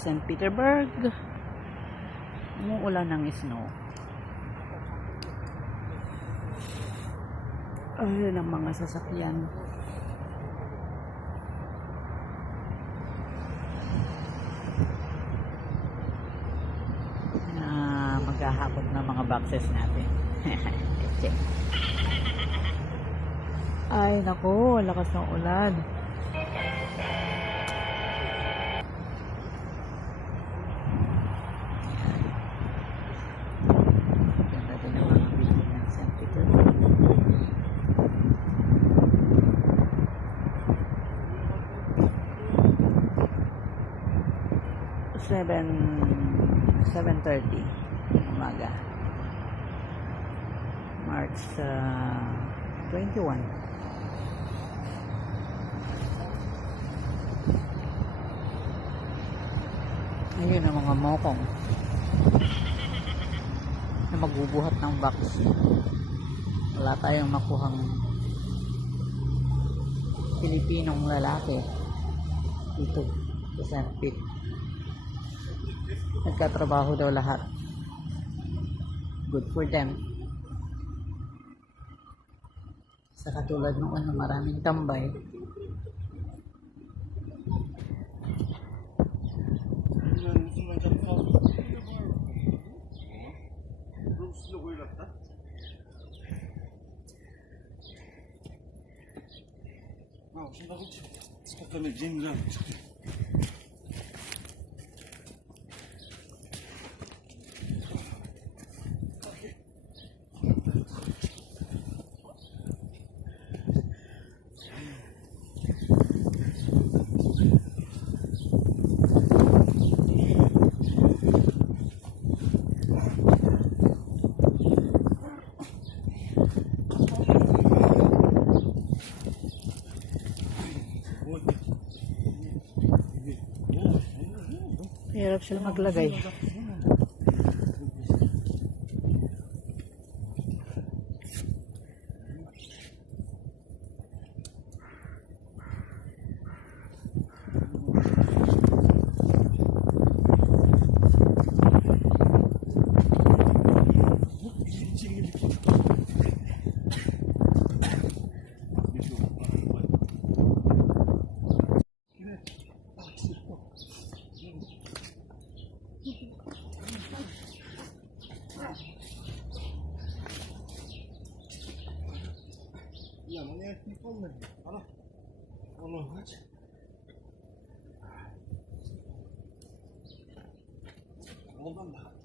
Saint Petersburg. Umuulan ng snow. Ayun ang mga sasakyan. Maghahakot ng mga boxes natin. Ay nako, lakas ng ulan. Ganda din ang mga building ng Saint Petersburg. 7:30 umaga, March 21. Ayun ang mga mokong na magbubuhat ng box. Wala tayong makuhang Pilipinong lalaki dito sa Saint Pete. Nagkatrabaho daw lahat. Good for them. Sa katulad noon na maraming tambay. Hirap sila maglagay. Ja, man är inte kommen. Alla. Alla hört. Ovan där.